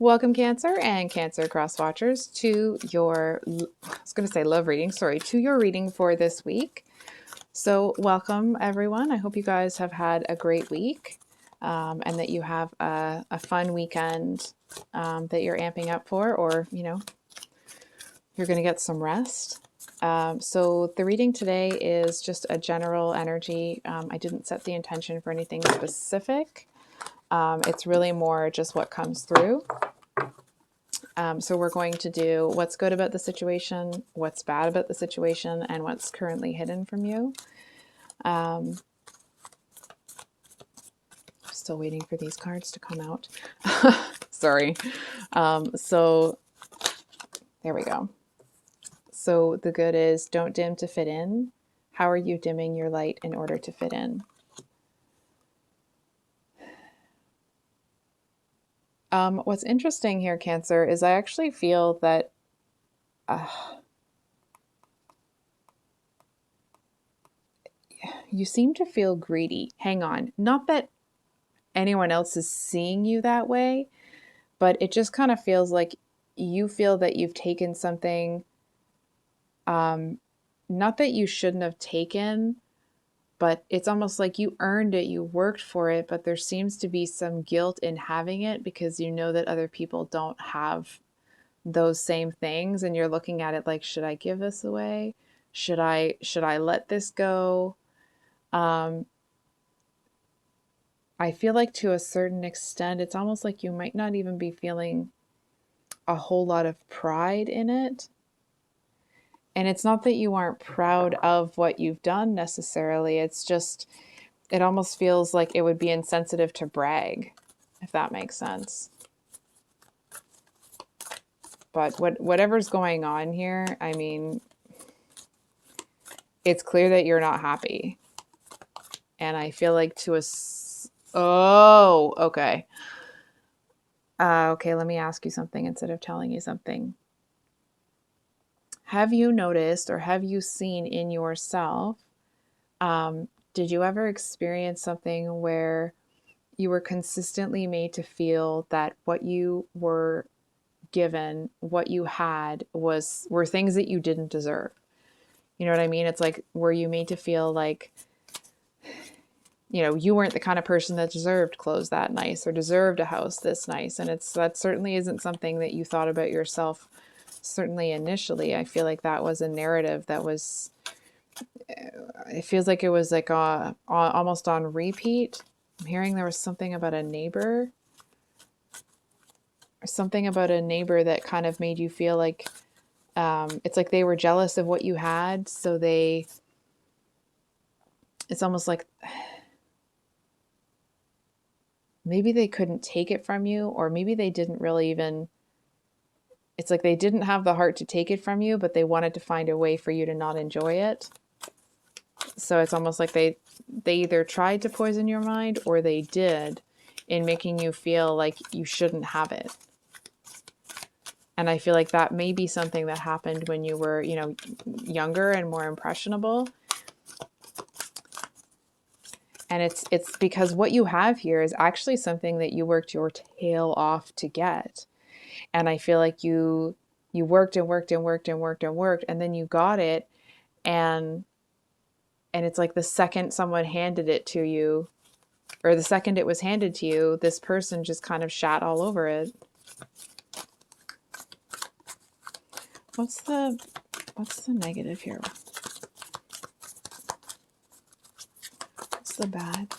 Welcome, Cancer and Cancer Cross Watchers, to your, I was going to say love reading, sorry, to your reading for this week. So, welcome everyone. I hope you guys have had a great week and that you have a fun weekend that you're amping up for, or, you're going to get some rest. So, the reading today is just a general energy. I didn't set the intention for anything specific. It's really more just what comes through. So we're going to do what's good about the situation, what's bad about the situation, and what's currently hidden from you. Still waiting for these cards to come out. Sorry. So there we go. So the good is don't dim to fit in. How are you dimming your light in order to fit in? What's interesting here, Cancer, is I actually feel that you seem to feel greedy. Hang on. Not that anyone else is seeing you that way, but it just kind of feels like you feel that you've taken something, not that you shouldn't have taken, but it's almost like you earned it, you worked for it, but there seems to be some guilt in having it because you know that other people don't have those same things, and you're looking at it like, should I give this away? Should I let this go? I feel like to a certain extent, it's almost like you might not even be feeling a whole lot of pride in it. And it's not that you aren't proud of what you've done necessarily. It's just, it almost feels like it would be insensitive to brag, if that makes sense. But whatever's going on here, I mean, it's clear that you're not happy. And I feel like oh, okay. Okay, let me ask you something instead of telling you something. Have you noticed or have you seen in yourself, did you ever experience something where you were consistently made to feel that what you were given, what you had were things that you didn't deserve? You know what I mean? It's like, were you made to feel like, you weren't the kind of person that deserved clothes that nice or deserved a house this nice. And that certainly isn't something that you thought about yourself. Certainly initially, I feel like that was a narrative that was, it feels like it was like almost on repeat. I'm hearing there was something about a neighbor, or something about a neighbor that kind of made you feel like it's like they were jealous of what you had. So it's almost like maybe they couldn't take it from you, or maybe they didn't really even, it's like they didn't have the heart to take it from you, but they wanted to find a way for you to not enjoy it. So it's almost like they either tried to poison your mind or they did, in making you feel like you shouldn't have it. And I feel like that may be something that happened when you were, younger and more impressionable. And it's because what you have here is actually something that you worked your tail off to get. And I feel like you worked and worked and worked and worked and worked, and then you got it, and it's like the second someone handed it to you, or the second it was handed to you, this person just kind of shat all over it. What's the negative here? What's the bad?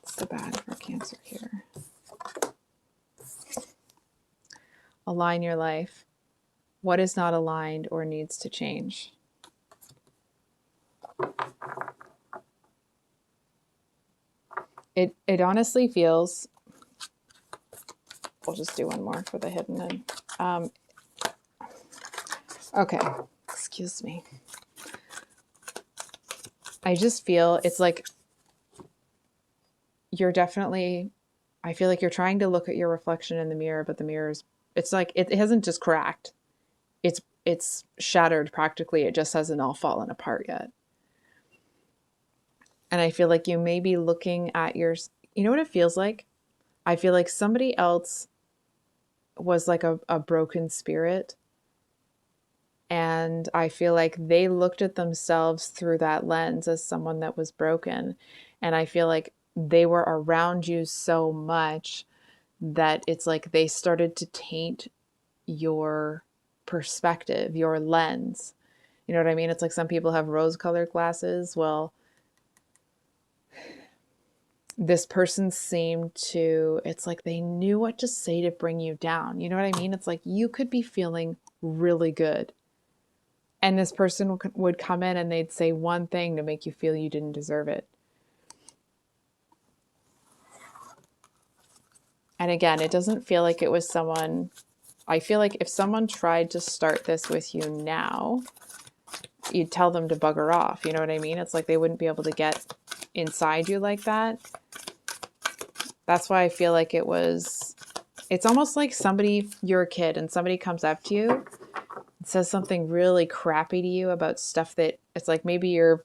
What's the bad for Cancer here? Align your life. What is not aligned or needs to change? It honestly feels, we'll just do one more for the hidden. Okay, excuse me. I just feel it's like you're definitely, I feel like you're trying to look at your reflection in the mirror, but the mirror's, it's like it hasn't just cracked. It's shattered practically. It just hasn't all fallen apart yet. And I feel like you may be looking at You know what it feels like? I feel like somebody else was like a broken spirit. And I feel like they looked at themselves through that lens as someone that was broken. And I feel like they were around you so much that it's like they started to taint your perspective, your lens. You know what I mean? It's like some people have rose colored glasses. Well, this person seemed to, it's like they knew what to say to bring you down. You know what I mean? It's like you could be feeling really good. And this person would come in and they'd say one thing to make you feel you didn't deserve it. And again, it doesn't feel like it was someone, I feel like if someone tried to start this with you now, you'd tell them to bugger off. You know what I mean? It's like they wouldn't be able to get inside you like that. That's why I feel like it's almost like somebody, you're a kid and somebody comes up to you and says something really crappy to you about stuff that it's like maybe you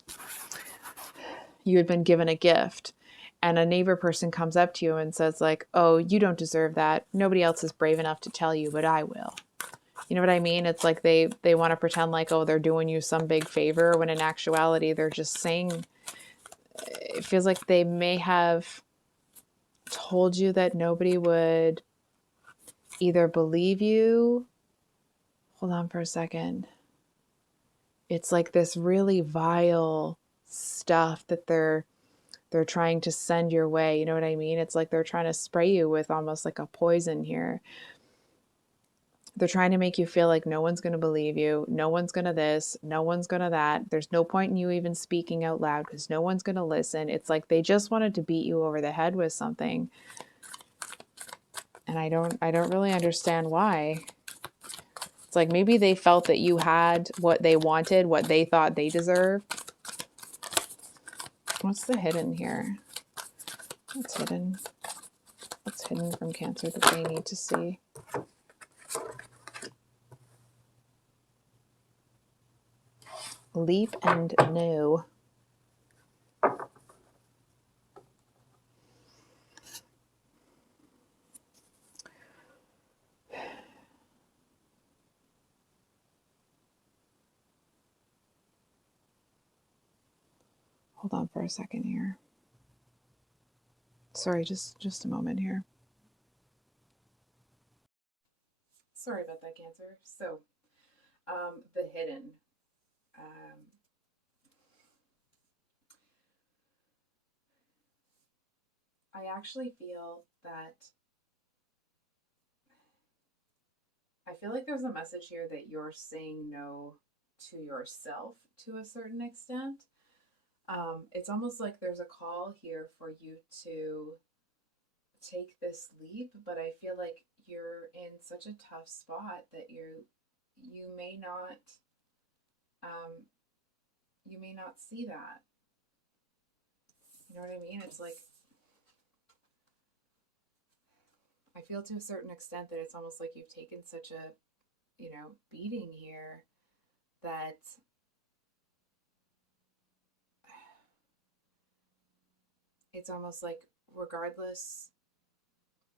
had been given a gift and a neighbor person comes up to you and says like, oh, you don't deserve that. Nobody else is brave enough to tell you, but I will. You know what I mean? It's like they want to pretend like, oh, they're doing you some big favor when in actuality, they're just saying, it feels like they may have told you that nobody would either believe you. Hold on for a second. It's like this really vile stuff that they're trying to send your way. You know what I mean? It's like they're trying to spray you with almost like a poison here. They're trying to make you feel like no one's going to believe you. No one's going to this. No one's going to that. There's no point in you even speaking out loud because no one's going to listen. It's like they just wanted to beat you over the head with something. And I don't really understand why. It's like maybe they felt that you had what they wanted, what they thought they deserved. What's the hidden here? What's hidden? What's hidden from Cancer that they need to see? Leap and no. Hold on for a second here. Sorry, just a moment here. Sorry about that, Cancer. So, the hidden. I actually feel that I feel like there's a message here that you're saying no to yourself to a certain extent. It's almost like there's a call here for you to take this leap, but I feel like you're in such a tough spot that you may not um, you may not see that. You know what I mean? It's like I feel to a certain extent that it's almost like you've taken such a, beating here that it's almost like regardless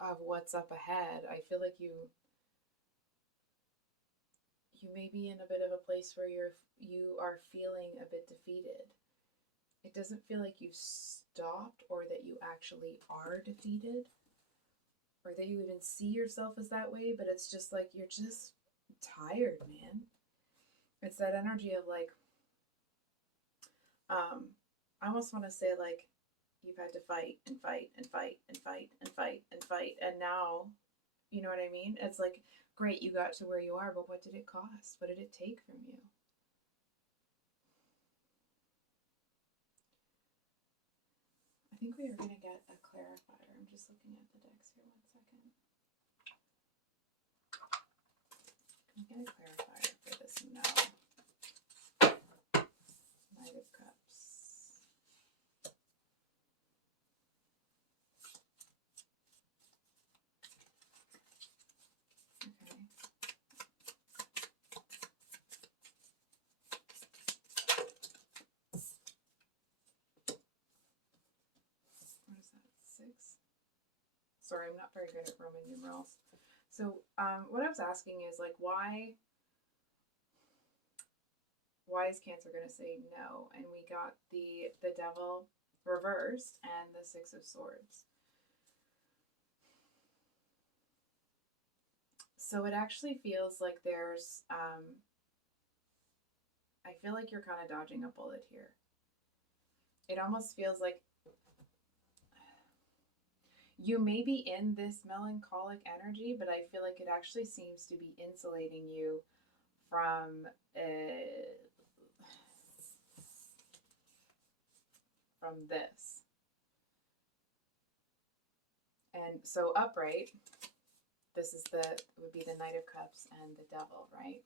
of what's up ahead, I feel like you may be in a bit of a place where you are feeling a bit defeated. It doesn't feel like you've stopped or that you actually are defeated or that you even see yourself as that way, but it's just like you're just tired, man. It's that energy of like, I almost want to say like you've had to fight and fight and fight and fight and fight and fight, and now, you know what I mean? It's like, great, you got to where you are, but what did it cost? What did it take from you? I think we are going to get a clarifier. I'm just looking at the decks here. 1 second. Can we get a clarifier for this? No. Knight of Cups. Okay. What does that 6. Sorry, I'm not very good at Roman numerals. So what I was asking is like, why is Cancer going to say no? And we got the Devil reversed and the 6 of Swords. So it actually feels like there's, I feel like you're kind of dodging a bullet here. It almost feels like you may be in this melancholic energy, but I feel like it actually seems to be insulating you from this. And so upright, this is would be the Knight of Cups and the Devil, right?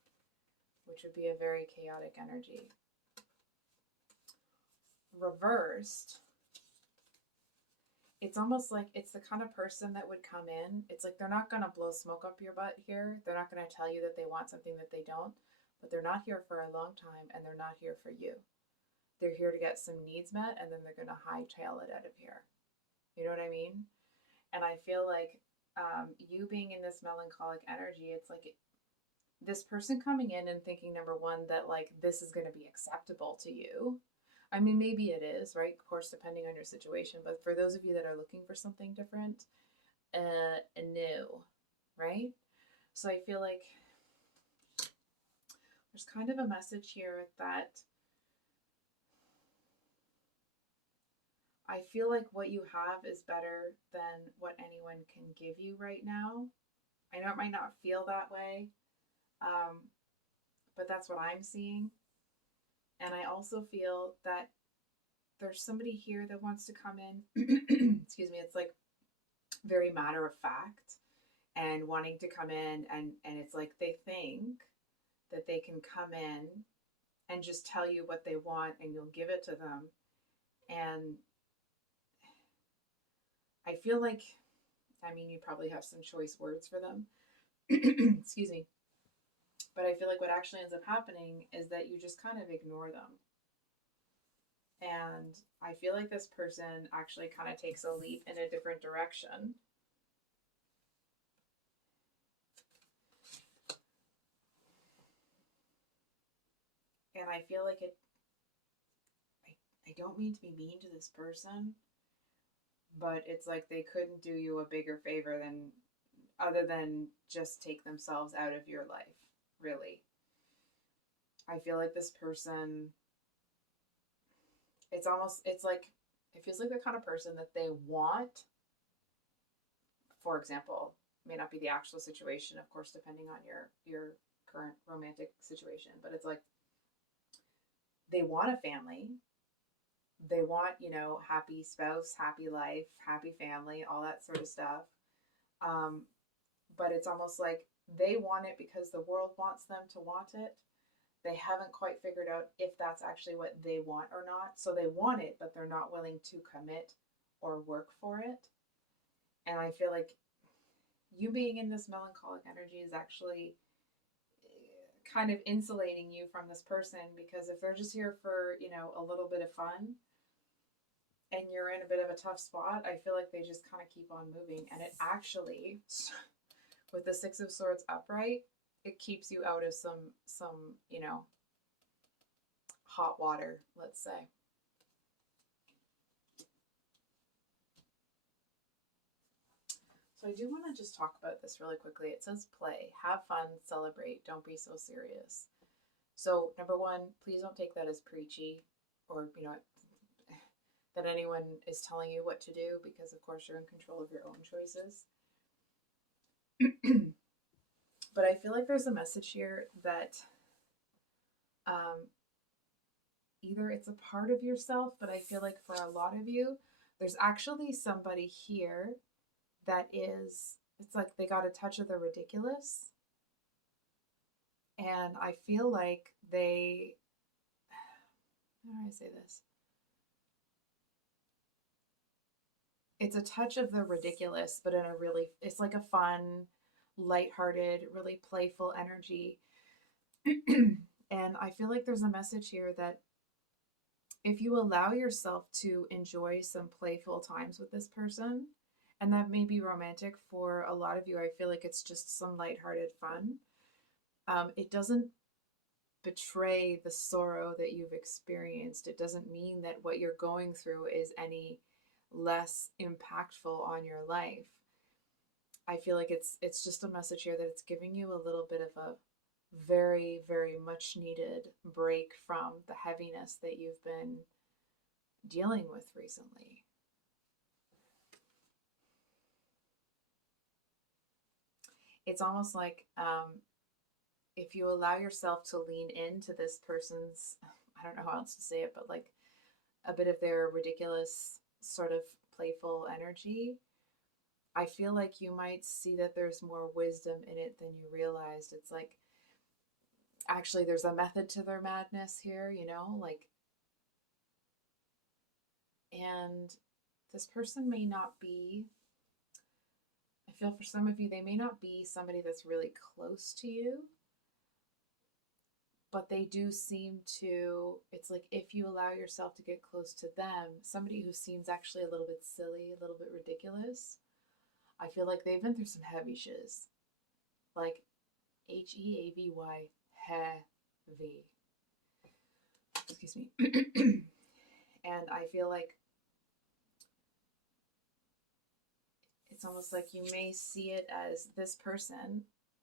Which would be a very chaotic energy. Reversed, it's almost like it's the kind of person that would come in. It's like they're not going to blow smoke up your butt here. They're not going to tell you that they want something that they don't, but they're not here for a long time and they're not here for you. They're here to get some needs met and then they're going to hightail it out of here. You know what I mean? And I feel like you being in this melancholic energy, it's like this person coming in and thinking, number one, that like this is going to be acceptable to you. I mean, maybe it is, right? Of course, depending on your situation. But for those of you that are looking for something different, no, right? So I feel like there's kind of a message here that I feel like what you have is better than what anyone can give you right now. I know it might not feel that way, but that's what I'm seeing. And I also feel that there's somebody here that wants to come in. Excuse me. It's like very matter of fact and wanting to come in. And it's like they think that they can come in and just tell you what they want and you'll give it to them. And I feel like, I mean, you probably have some choice words for them. Excuse me. But I feel like what actually ends up happening is that you just kind of ignore them. And I feel like this person actually kind of takes a leap in a different direction. And I feel like I don't mean to be mean to this person, but it's like they couldn't do you a bigger favor than other than just take themselves out of your life, really. I feel like this person, it's like, it feels like the kind of person that they want, for example, may not be the actual situation, of course, depending on your current romantic situation, but it's like they want a family. They want, happy spouse, happy life, happy family, all that sort of stuff. But it's almost like they want it because the world wants them to want it. They haven't quite figured out if that's actually what they want or not. So they want it, but they're not willing to commit or work for it. And I feel like you being in this melancholic energy is actually kind of insulating you from this person, because if they're just here for, a little bit of fun and you're in a bit of a tough spot, I feel like they just kind of keep on moving. And it actually, with the 6 of Swords upright, it keeps you out of some hot water, let's say. So I do want to just talk about this really quickly. It says play, have fun, celebrate, don't be so serious. So number one, please don't take that as preachy or, that anyone is telling you what to do, because of course you're in control of your own choices. But I feel like there's a message here that either it's a part of yourself, but I feel like for a lot of you, there's actually somebody here that is, it's like they got a touch of the ridiculous. And I feel like how do I say this? It's a touch of the ridiculous, but in a really, it's like a fun, lighthearted, really playful energy. And I feel like there's a message here that if you allow yourself to enjoy some playful times with this person, and that may be romantic for a lot of you, I feel like it's just some lighthearted fun. It doesn't betray the sorrow that you've experienced. It doesn't mean that what you're going through is any less impactful on your life. I feel like it's just a message here that it's giving you a little bit of a very, very much needed break from the heaviness that you've been dealing with recently. It's almost like if you allow yourself to lean into this person's, I don't know how else to say it, but like a bit of their ridiculous sort of playful energy, I feel like you might see that there's more wisdom in it than you realized. It's like, actually, there's a method to their madness here, you know? Like, and this person may not be, I feel for some of you, they may not be somebody that's really close to you, but they do seem to, it's like if you allow yourself to get close to them, somebody who seems actually a little bit silly, a little bit ridiculous, I feel like they've been through some heavy shiz. Like HEAVY, heavy. Excuse me. And I feel like it's almost like you may see it as this person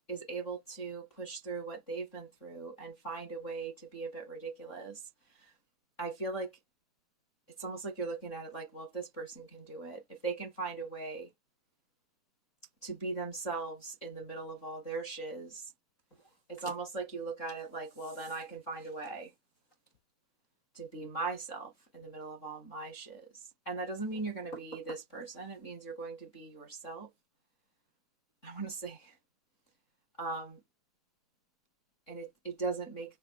is able to push through what they've been through and find a way to be a bit ridiculous. I feel like it's almost like you're looking at it like, well, if this person can do it, if they can find a way to be themselves in the middle of all their shiz, it's almost like you look at it like, well, then I can find a way to be myself in the middle of all my shiz. And that doesn't mean you're going to be this person. It means you're going to be yourself. I want to say, um, and it doesn't make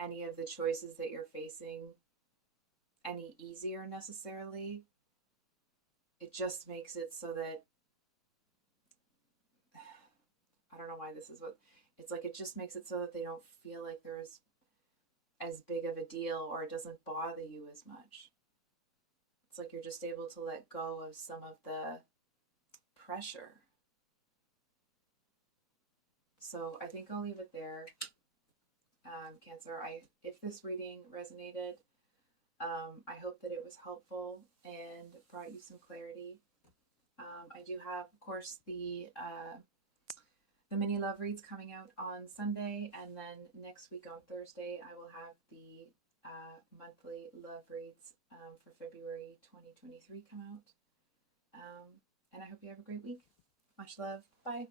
any of the choices that you're facing any easier necessarily. It just makes it so that, I don't know why this is what, it's like it just makes it so that they don't feel like they're as big of a deal, or it doesn't bother you as much. It's like you're just able to let go of some of the pressure. So I think I'll leave it there. Cancer, if this reading resonated, I hope that it was helpful and brought you some clarity. I do have, of course, the mini love reads coming out on Sunday, and then next week on Thursday I will have the monthly love reads for February 2023 come out. And I hope you have a great week. Much love. Bye.